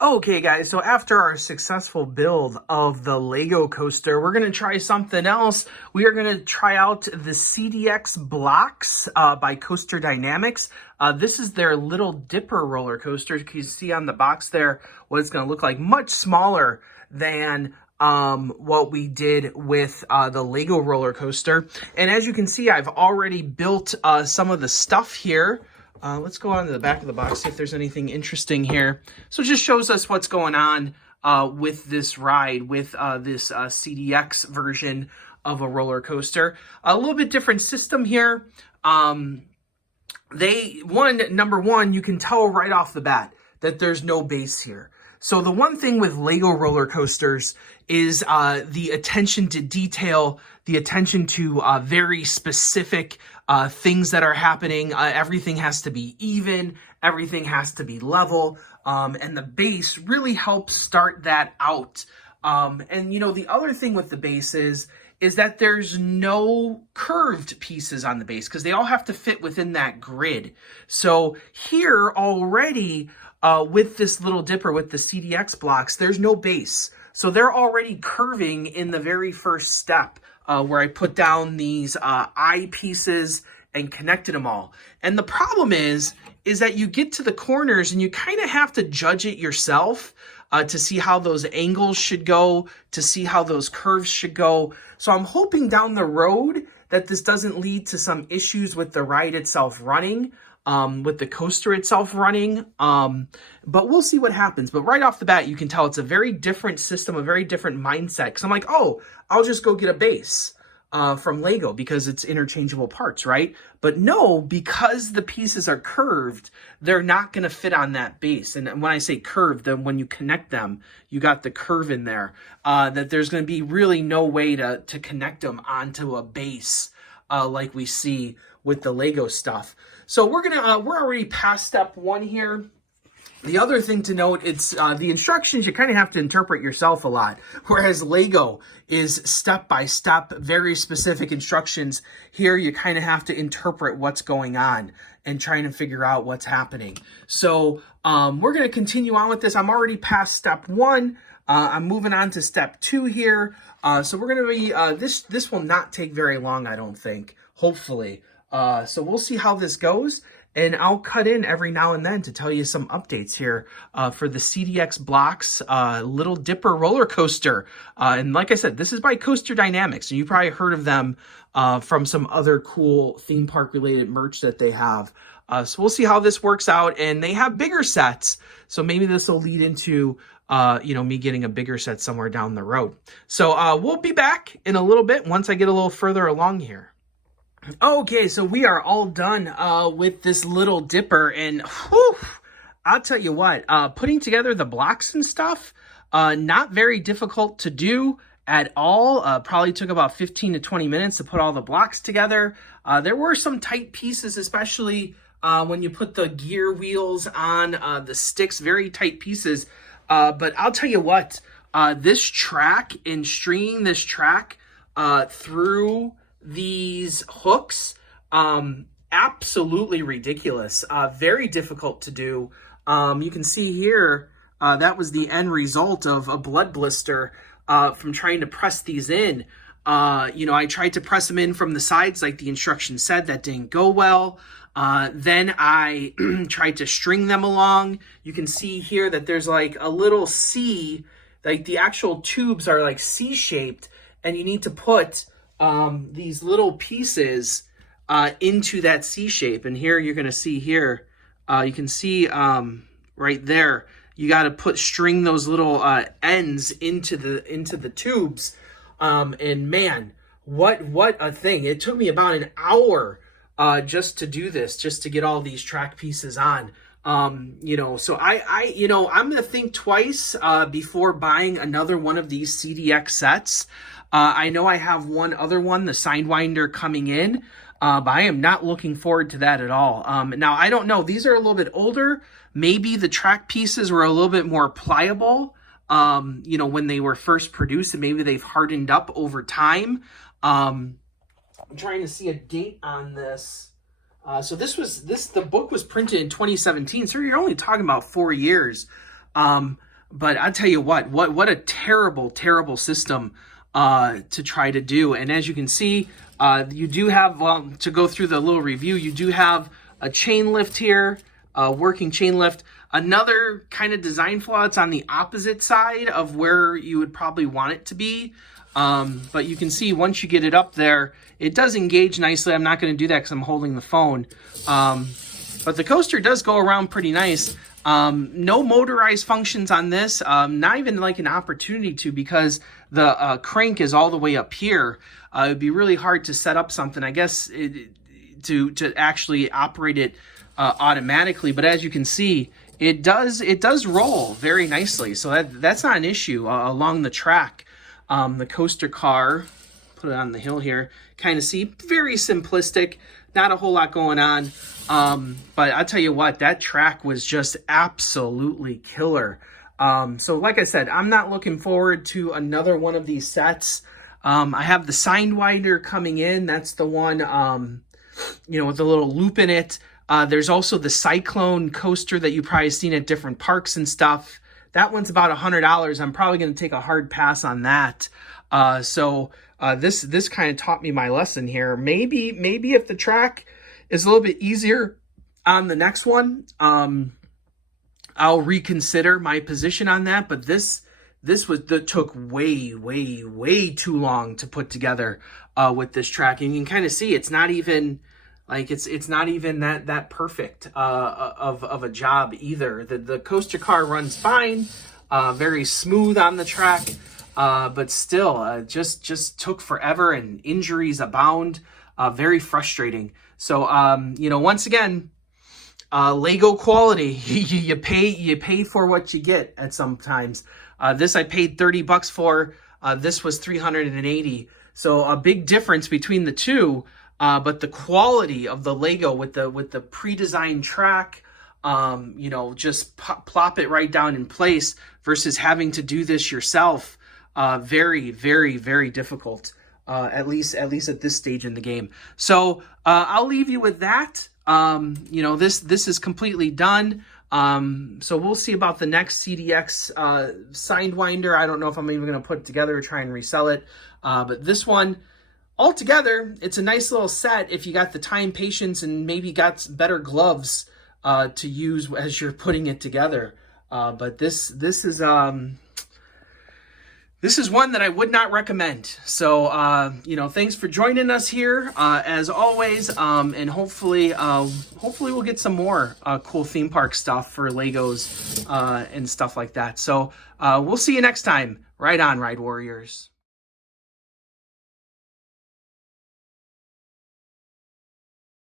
Okay guys, so after our successful build of the Lego coaster, we're going to try something else. We are going to try out the CDX blocks by Coaster Dynamics. This is their Little Dipper roller coaster. You can see on the box there what it's going to look like. Much smaller than what we did with the Lego roller coaster. And as you can see, I've already built some of the stuff here. Let's go on to the back of the box, see if there's anything interesting here. So it just shows us what's going on with this ride, with this CDX version of a roller coaster. A little bit different system here. Number one, you can tell right off the bat that there's no base here. So the one thing with Lego roller coasters is the attention to detail, the attention to very specific things that are happening. Everything has to be even, everything has to be level, and the base really helps start that out. And you know, the other thing with the base is that there's no curved pieces on the base because they all have to fit within that grid. So here already, with this Little Dipper, with the CDX blocks, there's no base. So they're already curving in the very first step where I put down these eye pieces and connected them all. And the problem is that you get to the corners and you kind of have to judge it yourself to see how those angles should go, to see how those curves should go. So I'm hoping down the road that this doesn't lead to some issues with the ride itself running, with the coaster itself running, but we'll see what happens. But right off the bat, you can tell it's a very different system, a very different mindset. Because I'm like, oh, I'll just go get a base from Lego because it's interchangeable parts, right? But no, because the pieces are curved, they're not going to fit on that base. And when I say curved, then when you connect them, you got the curve in there, that there's going to be really no way to connect them onto a base like we see with the Lego stuff. So we're already past step one here. The other thing to note, it's the instructions you kind of have to interpret yourself a lot, whereas Lego is step-by-step, very specific instructions. Here you kind of have to interpret what's going on and trying to figure out what's happening. So we're going to continue on with this. I'm already past step one. I'm moving on to step two here. So we're going to be, this will not take very long, I don't think, hopefully. So we'll see how this goes. And I'll cut in every now and then to tell you some updates here for the CDX blocks Little Dipper roller coaster. And like I said, this is by Coaster Dynamics. And you probably heard of them from some other cool theme park related merch that they have. So we'll see how this works out. And they have bigger sets. So maybe this will lead into me getting a bigger set somewhere down the road. So we'll be back in a little bit once I get a little further along here. Okay, so we are all done with this Little Dipper, and whew, I'll tell you what, putting together the blocks and stuff, not very difficult to do at all. Probably took about 15 to 20 minutes to put all the blocks together. There were some tight pieces, especially when you put the gear wheels on the sticks, very tight pieces. But I'll tell you what, this track and stringing this track through these hooks, absolutely ridiculous, very difficult to do. You can see here, that was the end result of a blood blister from trying to press these in. I tried to press them in from the sides like the instructions said. That didn't go well. Then I tried to string them along. You can see here that there's like a little C, like the actual tubes are like C-shaped, and you need to put these little pieces into that C shape. And here you're going to see here, you can see right there, you got to string those little ends into the tubes. And man, what a thing. It took me about an hour just to do this, just to get all these track pieces on. So I'm going to think twice before buying another one of these CDX sets. I know I have one other one, the Sidewinder, coming in, but I am not looking forward to that at all. Now, I don't know. These are a little bit older. Maybe the track pieces were a little bit more pliable, when they were first produced, and maybe they've hardened up over time. I'm trying to see a date on this. So the book was printed in 2017, so you're only talking about 4 years. But I tell you what a terrible, terrible system to try to do. And as you can see, you do have, to go through the little review, you do have a chain lift here, working chain lift. Another kind of design flaw, it's on the opposite side of where you would probably want it to be. But you can see once you get it up there, it does engage nicely. I'm not going to do that because I'm holding the phone. But the coaster does go around pretty nice. No motorized functions on this, not even like an opportunity to, because the crank is all the way up here. It'd be really hard to set up something, I guess, to actually operate it automatically. But as you can see, it does roll very nicely. So that's not an issue along the track. The coaster car, put it on the hill here, kind of see, very simplistic, not a whole lot going on. But I'll tell you what, that track was just absolutely killer. So like I said, I'm not looking forward to another one of these sets. I have the Sidewinder coming in. That's the one, with the little loop in it. There's also the Cyclone coaster that you've probably seen at different parks and stuff. That one's about $100. I'm probably going to take a hard pass on that. This kind of taught me my lesson here. Maybe if the track is a little bit easier on the next one, I'll reconsider my position on that. But this took way too long to put together with this track, and you can kind of see it's not even like it's not even that perfect of a job either. The coaster car runs fine, very smooth on the track, but still just took forever, and injuries abound. Very frustrating. So once again, Lego quality. you pay for what you get at sometimes. This I paid $30 for. This was $380. So a big difference between the two. But the quality of the Lego with the pre-designed track, just plop it right down in place versus having to do this yourself. Very, very, very difficult. At least at this stage in the game. So I'll leave you with that. This is completely done. So we'll see about the next CDX Sidewinder. I don't know if I'm even going to put it together or try and resell it. But this one, altogether, it's a nice little set if you got the time, patience, and maybe got better gloves to use as you're putting it together. But this is one that I would not recommend. So, thanks for joining us here, as always. And hopefully we'll get some more cool theme park stuff for Legos and stuff like that. So we'll see you next time. Right on, Ride Warriors.